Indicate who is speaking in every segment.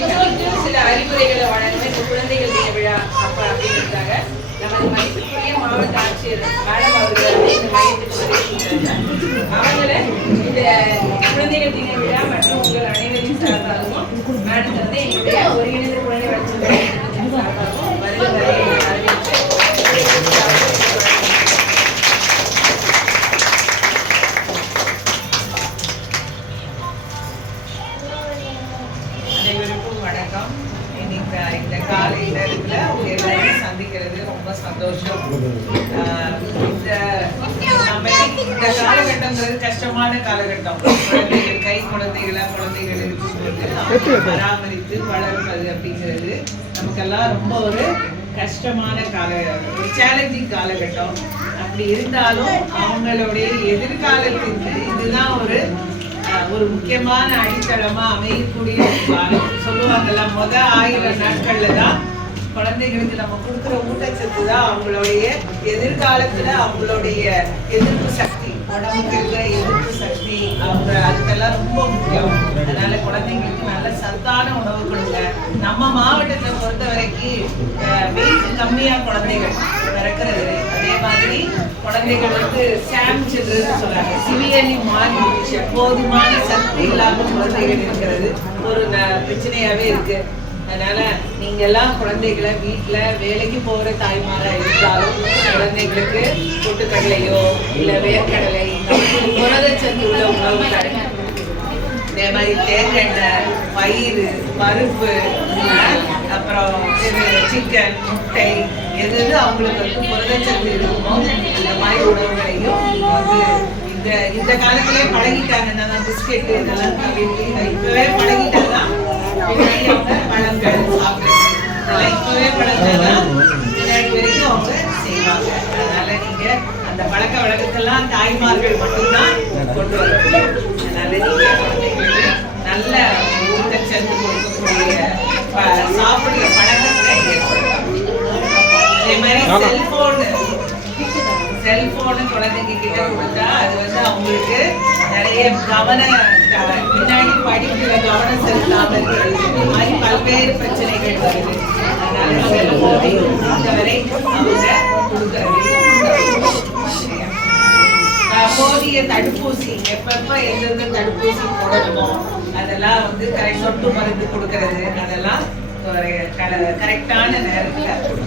Speaker 1: பெற்றோருக்கு சில அறிவுரைகளை வழங்கணும் இந்த குழந்தைகள் தின விழா அப்ப அப்படின்றாங்க நமது மதிப்புக்குரிய மாவட்ட ஆட்சியர்
Speaker 2: மேடம் அவர்கள் இந்த மையத்துக்கு அவங்கள இந்த குழந்தைகள் தின விழா மற்றும் உங்கள் அனைவரின் சார்பாகவும் மேடம் வந்து எங்களுடைய ஒருங்கிணைந்த குழந்தை வளர்ச்சி சந்தோஷம் ஆஹ் இந்த நம்ம இந்த காலகட்டங்கிறது கஷ்டமான காலகட்டம் குழந்தைகள் கை குழந்தைகளா குழந்தைகள் இருக்கும்போது பராமரித்து வளர்ப்பது அப்படிங்கிறது நமக்கெல்லாம் ரொம்ப ஒரு கஷ்டமான கால ஒரு சேலஞ்சிங் காலகட்டம் அப்படி இருந்தாலும் அவங்களுடைய எதிர்காலத்திற்கு இதுதான் ஒரு அஹ் ஒரு முக்கியமான அடித்தளமா அமையக்கூடிய ஒரு காலம் சொல்லுவாங்கல்ல முத ஆயிரம் நாட்கள்ல தான் குழந்தைகளுக்கு நம்ம கொடுக்குற ஊட்டச்சத்து தான் அவங்களுடைய எதிர்காலத்துல அவங்களுடைய எதிர்ப்பு சக்தி. உடம்புக்கு இருக்கிற எதிர்ப்பு சக்தி அவங்க அதுக்கெல்லாம் ரொம்ப முக்கியம். அதனால குழந்தைங்களுக்கு நல்ல சத்தான உணவு கொடுங்க. நம்ம மாவட்டத்தை பொறுத்த வரைக்கும் வெயிட் கம்மியா குழந்தைகள் பிறக்கிறது அதே மாதிரி குழந்தைகள் வந்து சாம் சில்ட்ரன் சொல்றாங்க. சிவியலி மாறி போதுமான சக்தி இல்லாமல் குழந்தைகள் இருக்கிறது. ஒரு பிரச்சனையாவே இருக்கு. அதனால நீங்க எல்லாம் குழந்தைகளை வீட்டுல வேலைக்கு போற தாய்மாரா இருந்தாலும் குழந்தைகளுக்கு பொட்டுக்கடலையோ இல்ல வேர்க்கடலை புரதச்சத்து உள்ள உணவு இதே மாதிரி தேங்காய் பயிறு பருப்பு அப்புறம் சிக்கன் முட்டை எது எது அவங்களுக்கு வந்து புரதச்சத்து இருக்குமோ இந்த மாதிரி உணவுகளையும் வந்து இந்த இந்த காலத்திலே பழகிட்டாங்கன்னா பிஸ்கெட் இதெல்லாம் இப்பவே பழகிட்டாங்கன்னா பழங்கள் இப்பவே பின்னாடி வரைக்கும் அவங்க செய்வாங்க அதனால நீங்க அந்த பழக்க வழக்கத்தெல்லாம் தாய்மார்கள் மட்டும்தான் கொண்டு வர அதனால நீங்க குழந்தைங்களுக்கு நல்ல ஊட்டச்சத்து கொடுக்கக்கூடிய சாப்பிடுற பழக்கத்தை ஏற்படுத்தணும் அதே மாதிரி செல்போன் செல்போனு குழந்தைங்க கிட்ட கொடுத்தா அது வந்து அவங்களுக்கு நிறைய கவன பின்னாடி படிக்கிற கவனம் செலுத்தாம இருக்கிறது. இந்த மாதிரி பல்வேறு பிரச்சனைகள் வருது. அதனால செல்போனை முடிந்தவரை அவங்க கொடுக்கறது ஆஹ் போதிய தடுப்பூசி எப்பப்ப எந்தெந்த தடுப்பூசி போடணுமோ அதெல்லாம் வந்து கரெக்ட் சொட்டு மருந்து கொடுக்கறது. அதெல்லாம் ஒரு கரெக்டான நேரத்தில்.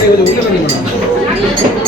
Speaker 3: மேடம் நீங்க கொஞ்சம் உள்ள வந்து மேடம்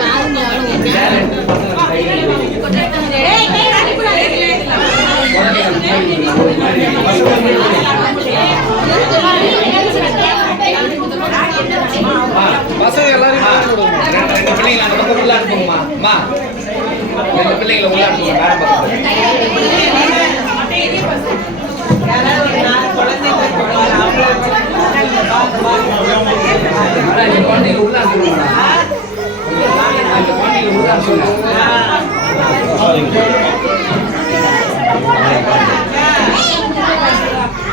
Speaker 3: பசங்க எல்லாரும்
Speaker 4: ரெண்டு ரெண்டு அந்த பக்கம் உள்ள அனுப்புங்கம்மா அம்மா. ரெண்டு உள்ள அனுப்புங்க மேடம் பக்கத்துல
Speaker 2: குழந்தைங்க
Speaker 4: உள்ள அனுப்புங்க குழந்தைங்க உள்ள அனுப்புங்க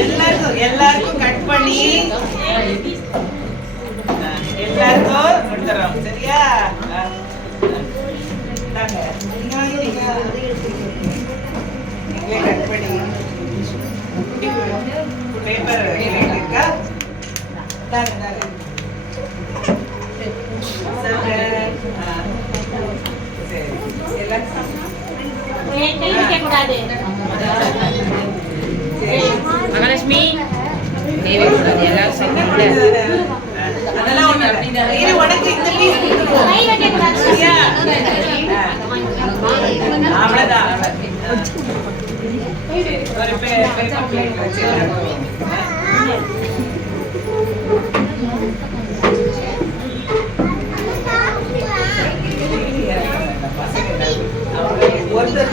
Speaker 2: எல்லாருக்கும் எல்லாருக்கும் கட் பண்ணி. எல்லாருக்கும் கொடுத்துறோம். சரியா? இந்தாங்க. நீங்களே கட் பண்ணி. பேப்பர் இருக்கா தாங்க தாங்க சரி. எல்லாம்
Speaker 1: மகாலட்சுமி தேவி கூடாது எல்லாரும்.
Speaker 2: ஒருத்தர்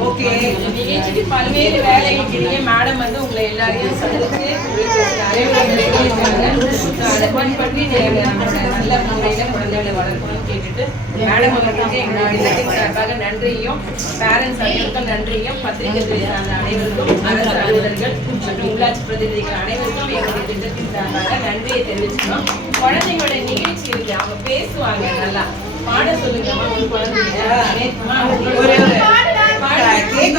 Speaker 2: ஓகே.
Speaker 1: நிகழ்ச்சிக்கு பல்வேறு வேலைகளிலேயே மேடம் வந்து உங்களை எல்லாரையும் சந்தித்து அதை பண் பண்ணி நீங்க நல்ல முறையில் குழந்தைகளை வளர்க்கணும்னு கேட்டுட்டு மேடம் அவர்களுக்கு எங்கள் சார்பாக நன்றியும் பேரண்ட்ஸ் அனைவருக்கும் நன்றியும் பத்திரிகை துறை சார்ந்த அனைவருக்கும் அரசு அலுவலர்கள் மற்றும் உள்ளாட்சி பிரதிநிதிகள் அனைவருக்கும் எங்களுடைய திட்டத்தின் சார்பாக நன்றியை தெரிவிச்சுக்கணும் குழந்தைங்களோட நிகழ்ச்சி இருக்கு அவங்க பேசுவாங்க நல்லா. பாட சொல்லுங்கம்மா ஒரு குழந்தைங்க அம்மா,
Speaker 2: ஒரு ஒரு cake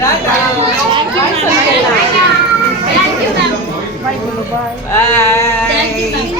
Speaker 3: Thank you,
Speaker 2: ma'am. Bye. Bye.